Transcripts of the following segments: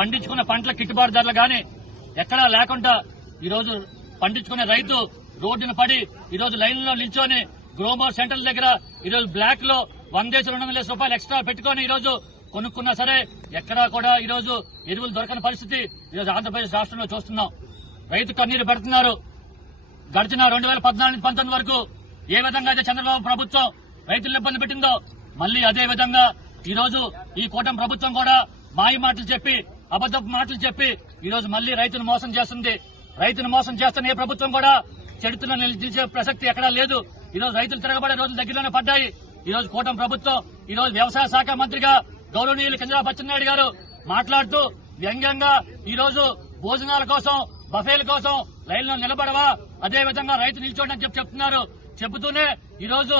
పండించుకున్న పంటల గిట్టుబాటు ధరలు గాని ఎక్కడా లేకుండా ఈరోజు పండించుకునే రైతు రోడ్డున పడి ఈరోజు లైన్లో నిల్చొని గ్రోమర్ సెంటర్ దగ్గర ఈ రోజు బ్లాక్లో వందేసి రెండు వందల రూపాయలు ఎక్స్ట్రా పెట్టుకొని ఈరోజు కొనుక్కున్నా సరే ఎక్కడా కూడా ఈరోజు ఎరువులు దొరకని పరిస్థితి ఈ రోజు ఆంధ్రప్రదేశ్ రాష్ట్రంలో చూస్తున్నాం. రైతు కన్నీరు పెడుతున్నారు. గడిచిన రెండు వేల పద్నాలుగు పంతొమ్మిది వరకు ఏ విధంగా అయితే చంద్రబాబు ప్రభుత్వం రైతులను ఇబ్బంది పెట్టిందో మళ్ళీ అదే విధంగా ఈరోజు ఈ కూటమి ప్రభుత్వం కూడా మాయ మాటలు చెప్పి అబద్ధపు మాటలు చెప్పి ఈరోజు మళ్ళీ మళ్ళీ రైతును మోసం చేస్తుంది. రైతును మోసం చేస్తున్న ఏ ప్రభుత్వం కూడా చెడుతున్న నిలిచే ప్రసక్తి ఎక్కడా లేదు. ఈరోజు రైతులు తిరగబడే రోజులు దగ్గరలోనే పడ్డాయి. ఈరోజు కూటమి ప్రభుత్వం ఈరోజు వ్యవసాయ శాఖ మంత్రిగా గౌరవనీయులు చంద్రబాబు బచ్చెన్నాయుడు గారు మాట్లాడుతూ వ్యంగ్యంగా ఈరోజు భోజనాల కోసం బఫేల కోసం లైన్లో నిలబడవా? అదే విధంగా రైతు నిల్చోడని చెప్పి చెప్తున్నారు. చెబుతూనే ఈరోజు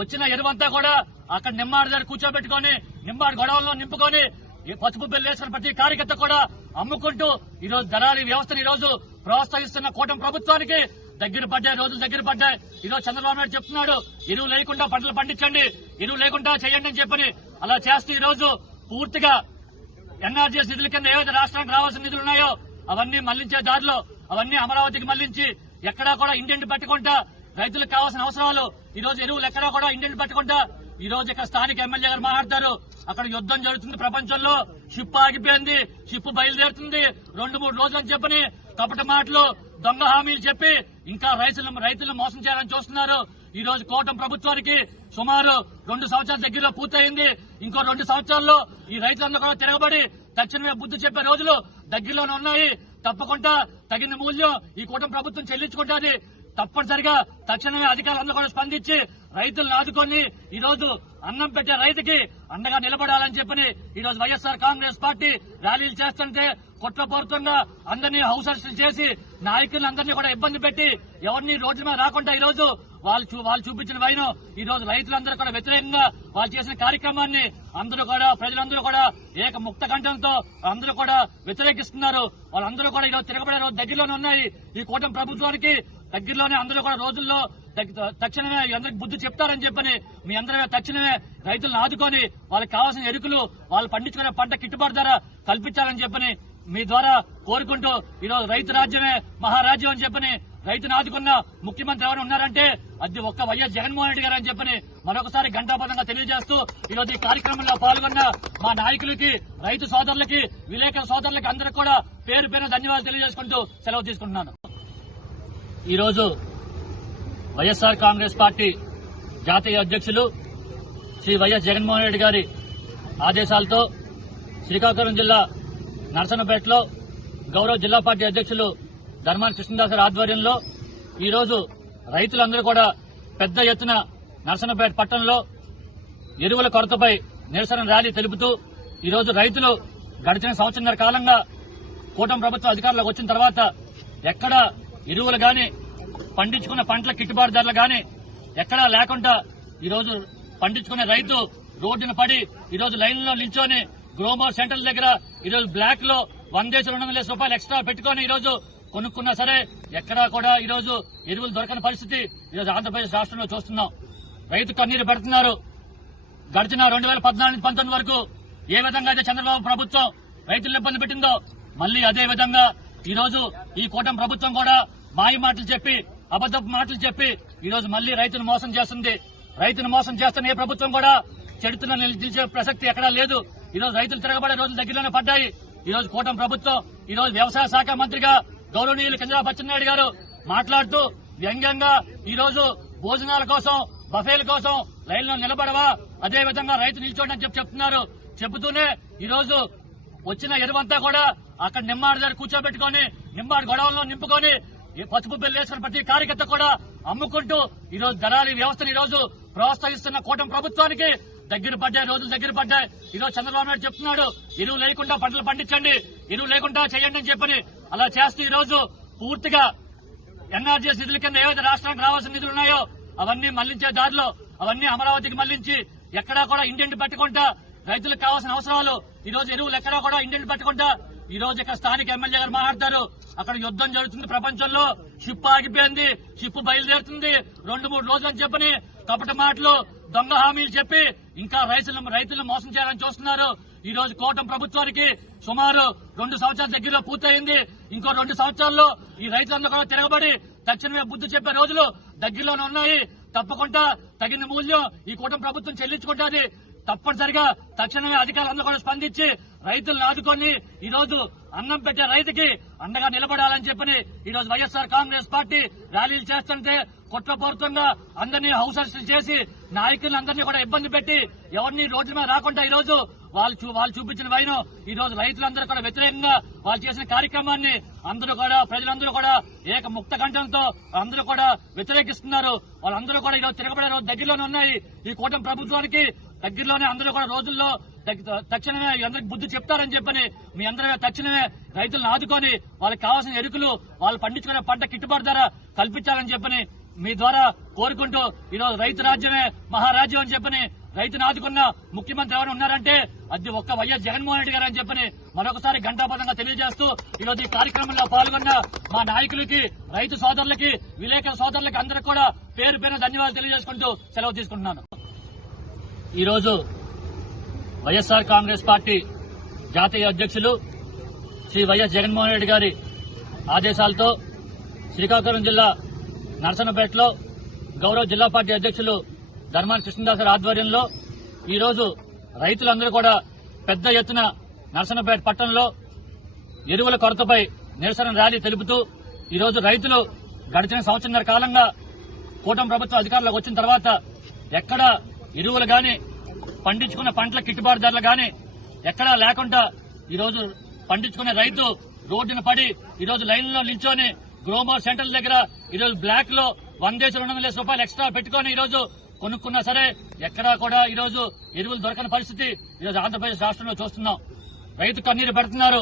వచ్చిన ఎరువంతా కూడా అక్కడ నిమ్మాడి దగ్గర కూర్చోబెట్టుకొని నిమ్మాడి గొడవల్లో నింపుకొని ఈ పసుపు బిల్లు ప్రతి కార్యకర్త కూడా అమ్ముకుంటూ ఈ రోజు దళారీ వ్యవస్థను ఈ రోజు ప్రోత్సహిస్తున్న కూటమి ప్రభుత్వానికి దగ్గర పడ్డాయి రోజులు దగ్గర పడ్డాయి. ఈ రోజు చంద్రబాబు నాయుడు చెప్తున్నాడు ఎరువు లేకుండా పంటలు పండించండి ఎరువు లేకుండా చేయండి అని చెప్పని అలా చేస్తూ ఈ రోజు పూర్తిగా ఎన్ఆర్జీఎస్ నిధుల కింద ఏవైతే రాష్ట్రానికి రావాల్సిన నిధులు ఉన్నాయో అవన్నీ మళ్ళించే దారిలో అవన్నీ అమరావతికి మళ్ళించి ఎక్కడా కూడా ఇండియన్ పెట్టుకుంటా రైతులకు కావాల్సిన అవసరాలు ఈ రోజు ఎరువులు ఎక్కడా కూడా ఇండియన్ పెట్టుకుంటా ఈ రోజు ఇక్కడ స్థానిక ఎమ్మెల్యే గారు మాట్లాడతారు. అక్కడ యుద్ధం జరుగుతుంది ప్రపంచంలో. షిప్ ఆగిపోయింది. షిప్ బయలుదేరుతుంది. రెండు మూడు రోజులు చెప్పని కపట మాటలు దొంగ హామీలు చెప్పి ఇంకా రైతులు రైతులను మోసం చేయాలని చూస్తున్నారు. ఈ రోజు కోటం ప్రభుత్వానికి సుమారు రెండు సంవత్సరాల దగ్గరలో పూర్తయింది. ఇంకో రెండు సంవత్సరాల్లో ఈ రైతులందరూ కూడా తిరగబడి తక్షణమే బుద్ధి చెప్పే రోజులు దగ్గరలోనే ఉన్నాయి. తప్పకుండా తగిన మూల్యం ఈ కూటమి ప్రభుత్వం చెల్లించుకుంటారు తప్పనిసరిగా తక్షణమే అధికారులందరూ కూడా స్పందించి రైతులను ఆదుకొని ఈ రోజు అన్నం పెట్టే రైతుకి అండగా నిలబడాలని చెప్పని ఈ రోజు వైఎస్ఆర్ కాంగ్రెస్ పార్టీ ర్యాలీలు చేస్తుంటే కుట్రపూరితంగా అందరినీ హౌస్ అరెస్ట్ చేసి నాయకులందరినీ కూడా ఇబ్బంది పెట్టి ఎవరిని రోడ్ల మీద రాకుండా ఈ రోజు వాళ్ళు చూ- వాళ్ళు చూపించిన వైను ఈ రోజు రైతులందరూ కూడా వ్యతిరేకంగా వాళ్ళు చేసిన కార్యక్రమాన్ని అందరూ కూడా ప్రజలందరూ కూడా ఏక ముక్త కంఠంతో అందరూ కూడా వ్యతిరేకిస్తున్నారు. వాళ్ళందరూ కూడా ఈ రోజు తిరగబడే రోజు దగ్గరలోనే ఉన్నాయి. ఈ కూటమి ప్రభుత్వానికి దగ్గరలోనే అందరూ కూడా రోజుల్లో తక్షణమే అందరికి బుద్ధి చెప్తారని చెప్పని మీ అందరూ తక్షణమే రైతులను ఆదుకొని వాళ్ళకి కావాల్సిన ఎరుకులు వాళ్ళు పండించుకునే పంట గిట్టుబాటు ధర కల్పించాలని చెప్పని మీ ద్వారా కోరుకుంటూ ఈరోజు రైతు రాజ్యమే మహారాజ్యం అని చెప్పని రైతును ఆదుకున్న ముఖ్యమంత్రి ఎవరు ఉన్నారంటే అది ఒక్క వైఎస్ జగన్మోహన్ రెడ్డి గారు అని చెప్పని మరొకసారి గంటాపదంగా తెలియజేస్తూ ఈరోజు ఈ కార్యక్రమంలో పాల్గొన్న మా నాయకులకి రైతు సోదరులకి విలేకరుల సోదరులకి అందరికి కూడా పేరు పేరు ధన్యవాదాలు తెలియజేసుకుంటూ సెలవు తీసుకుంటున్నాను. ఈరోజు వైఎస్ఆర్ కాంగ్రెస్ పార్టీ జాతీయ అధ్యక్షులు శ్రీ వైఎస్ జగన్మోహన్ రెడ్డి గారి ఆదేశాలతో శ్రీకాకుళం జిల్లా నర్సనపేటలో గౌరవ జిల్లా పార్టీ అధ్యక్షులు ధర్మాన కృష్ణదాస్ ఆధ్వర్యంలో ఈరోజు రైతులందరూ కూడా పెద్ద ఎత్తున నర్సనపేట పట్టణంలో ఎరువుల కొరతపై నిరసన ర్యాలీ తెలుపుతూ ఈరోజు రైతులు గడిచిన సంవత్సరంన్నర కాలంగా కూటమి ప్రభుత్వం అధికారంలోకి వచ్చిన తర్వాత ఎక్కడ ఎరువులు గాని పండించుకున్న పంటల గిట్టుబాటు ధరలు గాని ఎక్కడా లేకుండా ఈరోజు పండించుకునే రైతు రోడ్డున పడి ఈరోజు లైన్లో నిల్చొని గ్రోమర్ సెంటర్ దగ్గర ఈరోజు బ్లాక్లో వందేసి రెండు వందల రూపాయలు ఎక్స్ట్రా పెట్టుకొని ఈరోజు కొనుక్కున్నా సరే ఎక్కడా కూడా ఈరోజు ఎరువులు దొరకని పరిస్థితి ఈరోజు ఆంధ్రప్రదేశ్ రాష్ట్రంలో చూస్తున్నాం. రైతు కన్నీరు పెడుతున్నారు. గడిచిన రెండు వేల పద్నాలుగు పంతొమ్మిది వరకు ఏ విధంగా అయితే చంద్రబాబు ప్రభుత్వం రైతులు ఇబ్బంది పెట్టిందో మళ్ళీ అదే విధంగా ఈ రోజు ఈ కూటమి ప్రభుత్వం కూడా మాయ మాటలు చెప్పి అబద్దపు మాటలు చెప్పి ఈ రోజు మళ్ళీ రైతును మోసం చేస్తుంది. రైతును మోసం చేస్తున్న ఏ ప్రభుత్వం కూడా చెడుతున్న నిలిచే ప్రసక్తి ఎక్కడా లేదు. ఈరోజు రైతులు తిరగబడే రోజులు దగ్గరలోనే పడ్డాయి. ఈరోజు కూటమి ప్రభుత్వం ఈరోజు వ్యవసాయ శాఖ మంత్రిగా గౌరవనీయులు చంద్రబాబు బచ్చెన్నాయుడు గారు మాట్లాడుతూ వ్యంగ్యంగా ఈరోజు భోజనాల కోసం బఫేల కోసం లైన్లో నిలబడవా? అదే విధంగా రైతు నిల్చోండి అని చెప్పి చెప్తున్నారు. చెబుతూనే ఈరోజు వచ్చిన ఎరువంతా కూడా అక్కడ నిమ్మాడి దగ్గర కూర్చోబెట్టుకొని నిమ్మాడి గొడవల్లో నింపుకొని ఈ పసుపు బిల్లు వేసుకున్న ప్రతి కార్యకర్త కూడా అమ్ముకుంటూ ఈరోజు దళారీ వ్యవస్థను ఈరోజు ప్రోత్సహిస్తున్న కూటమి ప్రభుత్వానికి దగ్గర పడ్డాయి రోజులు దగ్గర పడ్డాయి. ఈరోజు రోజు చంద్రబాబు నాయుడు చెప్తున్నాడు ఎరువు లేకుండా పంటలు పండించండి ఎరువు లేకుండా చేయండి అని చెప్పని అలా చేస్తూ ఈ రోజు పూర్తిగా ఎన్ఆర్జీఎస్ నిధుల కింద ఏవైతే రాష్ట్రానికి రావాల్సిన నిధులు ఉన్నాయో అవన్నీ మళ్ళించే దారిలో అవన్నీ అమరావతికి మళ్ళించి ఎక్కడా కూడా ఇండియన్ పెట్టుకుంటా రైతులకు కావాల్సిన అవసరాలు ఈ రోజు ఎరువులు ఎక్కడా కూడా ఇండియన్ పెట్టుకుంటా ఈ రోజు ఇక్కడ స్థానిక ఎమ్మెల్యే గారు మాట్లాడతారు. అక్కడ యుద్ధం జరుగుతుంది ప్రపంచంలో షిప్ ఆగిపోయింది షిప్ బయలుదేరుతుంది రెండు మూడు రోజులు అని చెప్పని కపట మాటలు దొంగ హామీలు చెప్పి ఇంకా రైతులను రైతులను మోసం చేయాలని చూస్తున్నారు. ఈ రోజు కోటం ప్రభుత్వానికి సుమారు రెండు సంవత్సరాల దగ్గరలో పూర్తయింది. ఇంకో రెండు సంవత్సరాల్లో ఈ రైతులందరూ కూడా తిరగబడి తక్షణమే బుద్ధి చెప్పే రోజులు దగ్గరలోనే ఉన్నాయి. తప్పకుండా తగిన మూల్యం ఈ కూటమి ప్రభుత్వం చెల్లించుకుంటుంది. తప్పనిసరిగా తక్షణమే అధికారులందరూ కూడా స్పందించి రైతులను ఆదుకొని ఈ రోజు అన్నం పెట్టే రైతుకి అండగా నిలబడాలని చెప్పని ఈ రోజు వైఎస్ఆర్ కాంగ్రెస్ పార్టీ ర్యాలీలు చేస్తుంటే కుట్రపూర్తంగా అందరినీ హౌస్ చేసి చేసి నాయకులందరినీ కూడా ఇబ్బంది పెట్టి ఎవరిని రోడ్ల మీద రాకుండా ఈ రోజు వాళ్ళు చూ- వాళ్ళు చూపించిన వైనం ఈ రోజు రైతులందరూ కూడా వ్యతిరేకంగా వాళ్ళు చేసిన కార్యక్రమాన్ని అందరూ కూడా ప్రజలందరూ కూడా ఏక ముక్త కంఠంతో అందరూ కూడా వ్యతిరేకిస్తున్నారు. వాళ్ళందరూ కూడా ఈ రోజు తిరగబడే రోజు దగ్గరలోనే ఉన్నాయి. ఈ కూటమి ప్రభుత్వానికి దగ్గరలోనే అందరూ కూడా రోజుల్లో తక్షణమే అందరికి బుద్ధి చెప్తారని చెప్పని మీ అందరూ తక్షణమే రైతులను ఆదుకొని వాళ్ళకి కావాల్సిన ఎరుకులు వాళ్ళు పండించుకునే పంట గిట్టుబాటు ధర కల్పించాలని చెప్పని మీ ద్వారా కోరుకుంటూ ఈరోజు రైతు రాజ్యమే మహారాజ్యం అని చెప్పని రైతును ఆదుకున్న ముఖ్యమంత్రి ఎవరు ఉన్నారంటే అది ఒక్క వైఎస్ జగన్మోహన్ రెడ్డి గారు అని చెప్పని మరొకసారి ఘంటాపదంగా తెలియజేస్తూ ఈరోజు ఈ కార్యక్రమంలో పాల్గొన్న మా నాయకులకి రైతు సోదరులకి విలేకరుల సోదరులకి అందరికి కూడా పేరు పేరు ధన్యవాదాలు తెలియజేసుకుంటూ సెలవు తీసుకుంటున్నాను. ఈరోజు వైఎస్ఆర్ కాంగ్రెస్ పార్టీ జాతీయ అధ్యక్షులు శ్రీ వైఎస్ జగన్మోహన్ రెడ్డి గారి ఆదేశాలతో శ్రీకాకుళం జిల్లా నరసన్నపేటలో గౌరవ జిల్లా పార్టీ అధ్యక్షులు ధర్మాన కృష్ణదాస్ ఆధ్వర్యంలో ఈరోజు రైతులందరూ కూడా పెద్ద ఎత్తున నరసన్నపేట పట్టణంలో ఎరువుల కొరతపై నిరసన ర్యాలీ తెలుపుతూ ఈరోజు రైతులు గడిచిన సంవత్సరంన్నర కాలంగా కూటమి ప్రభుత్వం అధికారంలోకి వచ్చిన తర్వాత ఎక్కడ ఎరువులు గాని పండించుకున్న పంటల గిట్టుబాటు ధరలు కానీ ఎక్కడా లేకుండా ఈరోజు పండించుకునే రైతు రోడ్డున పడి ఈరోజు లైన్లో నిల్చొని గ్రోమోర్ సెంటర్ దగ్గర ఈరోజు బ్లాక్లో వందేసి రెండు వందల రూపాయలు ఎక్స్ట్రా పెట్టుకొని ఈరోజు కొనుక్కున్నా సరే ఎక్కడా కూడా ఈరోజు ఎరువులు దొరకని పరిస్థితి ఈరోజు ఆంధ్రప్రదేశ్ రాష్ట్రంలో చూస్తున్నాం. రైతు కన్నీరు పెడుతున్నారు.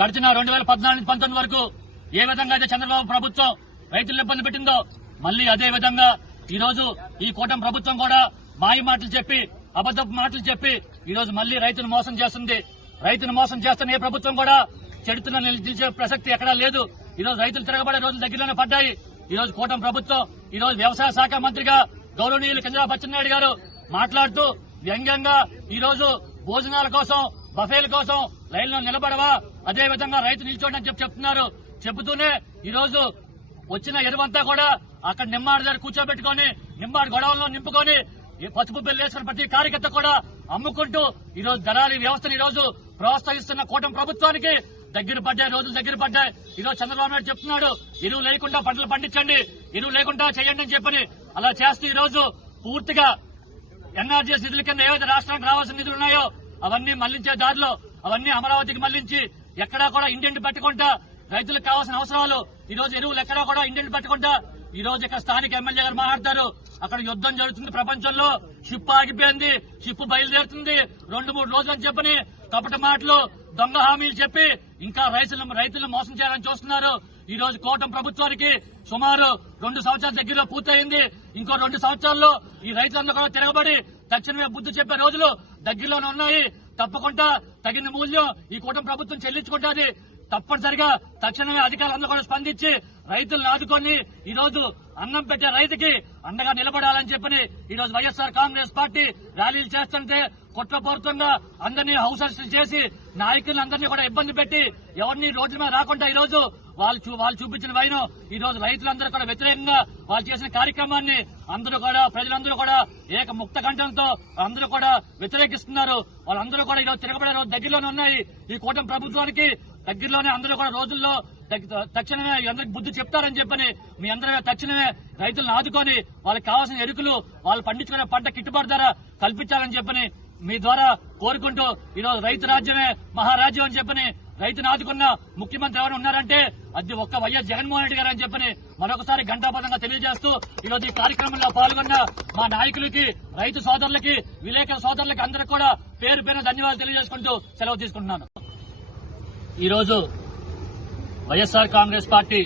గడిచిన రెండు వేల పద్నాలుగు పంతొమ్మిది వరకు ఏ విధంగా అయితే చంద్రబాబు ప్రభుత్వం రైతులను ఇబ్బంది పెట్టిందో మళ్ళీ అదే విధంగా ఈరోజు ఈ కూటమి ప్రభుత్వం కూడా మాయ మాటలు చెప్పి అబద్ధపు మాటలు చెప్పి ఈరోజు మళ్ళీ మళ్ళీ రైతును మోసం చేస్తుంది. రైతును మోసం చేస్తున్న ఏ ప్రభుత్వం కూడా చెడుతున్న నిలిచే ప్రసక్తి ఎక్కడా లేదు. ఈరోజు రైతులు తిరగబడే రోజులు దగ్గరలోనే పడ్డాయి. ఈ రోజు కూటమి ప్రభుత్వం ఈరోజు వ్యవసాయ శాఖ మంత్రిగా గౌరవనీయులు చంద్రబాబు బచ్చెన్నాయుడు గారు మాట్లాడుతూ వ్యంగ్యంగా ఈరోజు భోజనాల కోసం బఫేల కోసం లైన్లో నిలబడవా? అదే విధంగా రైతు నిల్చోండి అని చెప్పి చెప్తున్నారు. చెబుతూనే ఈరోజు వచ్చిన ఎరువంతా కూడా అక్కడ నిమ్మాడి దగ్గర కూర్చోబెట్టుకొని నిమ్మాడి గొడవల్లో నింపుకొని ఈ పసుపు బిల్లు ప్రతి కార్యకర్త కూడా అమ్ముకుంటూ ఈ రోజు దళారీ వ్యవస్థను ఈ రోజు ప్రోత్సహిస్తున్న కూటమి ప్రభుత్వానికి దగ్గర పడ్డాయి రోజులు దగ్గర పడ్డాయి. ఈరోజు చంద్రబాబు నాయుడు చెప్తున్నాడు ఎరువు లేకుండా పంటలు పండించండి ఎరువు లేకుండా చేయండి అని చెప్పని అలా చేస్తూ ఈ రోజు పూర్తిగా ఎన్ఆర్జీఎస్ నిధుల కింద ఏవైతే రాష్ట్రానికి రావాల్సిన నిధులు ఉన్నాయో అవన్నీ మళ్ళించే దారిలో అవన్నీ అమరావతికి మళ్ళించి ఎక్కడా కూడా ఇండియన్ పెట్టుకుంటా రైతులకు కావాల్సిన అవసరాలు ఈ రోజు ఎరువులు ఎక్కడా కూడా ఇండియన్ పెట్టుకుంటా ఈ రోజు ఇక్కడ స్థానిక ఎమ్మెల్యే గారు మాట్లాడతారు. అక్కడ యుద్ధం జరుగుతుంది ప్రపంచంలో. షిప్ ఆగిపోయింది. షిప్ బయలుదేరుతుంది. రెండు మూడు రోజులు అని చెప్పని కపట మాటలు దొంగ హామీలు చెప్పి ఇంకా రైతులను రైతులను మోసం చేయాలని చూస్తున్నారు. ఈ రోజు కోటం ప్రభుత్వానికి సుమారు రెండు సంవత్సరాల దగ్గరలో పూర్తయింది. ఇంకో రెండు సంవత్సరాల్లో ఈ రైతులందరూ కూడా తిరగబడి తక్షణమే బుద్ధి చెప్పే రోజులు దగ్గరలోనే ఉన్నాయి. తప్పకుండా తగిన మూల్యం ఈ కూటమి ప్రభుత్వం చెల్లించుకుంటుంది. తప్పనిసరిగా తక్షణమే అధికారులందరూ కూడా స్పందించి రైతులను ఆదుకొని ఈ రోజు అన్నం పెట్టే రైతుకి అండగా నిలబడాలని చెప్పని ఈ రోజు వైఎస్ఆర్ కాంగ్రెస్ పార్టీ ర్యాలీలు చేస్తుంటే కుట్రపూర్తంగా అందరినీ హౌస్ చేసి చేసి నాయకులందరినీ కూడా ఇబ్బంది పెట్టి ఎవరిని రోడ్ల మీద రాకుండా ఈ రోజు వాళ్ళు చూ- వాళ్ళు చూపించిన వైనం ఈ రోజు రైతులందరూ కూడా వ్యతిరేకంగా వాళ్ళు చేసిన కార్యక్రమాన్ని అందరూ కూడా ప్రజలందరూ కూడా ఏక ముక్త కంఠంతో అందరూ కూడా వ్యతిరేకిస్తున్నారు. వాళ్ళందరూ కూడా ఈ రోజు తిరగబడే రోజు దగ్గరలోనే ఉన్నాయి. ఈ కూటమి ప్రభుత్వానికి దగ్గరలోనే అందరూ కూడా రోజుల్లో తక్షణమే అందరికి బుద్ధి చెప్తారని చెప్పని మీ అందరూ తక్షణమే రైతులను ఆదుకొని వాళ్ళకి కావాల్సిన ఎరుకులు వాళ్ళు పండించుకునే పంట గిట్టుబాటు ధర కల్పించాలని చెప్పని మీ ద్వారా కోరుకుంటూ ఈరోజు రైతు రాజ్యమే మహారాజ్యం అని చెప్పని రైతును ఆదుకున్న ముఖ్యమంత్రి ఎవరు ఉన్నారంటే అది ఒక్క వైఎస్ జగన్మోహన్ రెడ్డి గారు అని చెప్పని మరొకసారి గంటాపదంగా తెలియజేస్తూ ఈరోజు ఈ కార్యక్రమంలో పాల్గొన్న మా నాయకులకి రైతు సోదరులకి విలేకరుల సోదరులకి అందరికి కూడా పేరు పేరు ధన్యవాదాలు తెలియజేసుకుంటూ సెలవు తీసుకుంటున్నాను. ఈరోజు వైఎస్ఆర్ కాంగ్రెస్ పార్టీ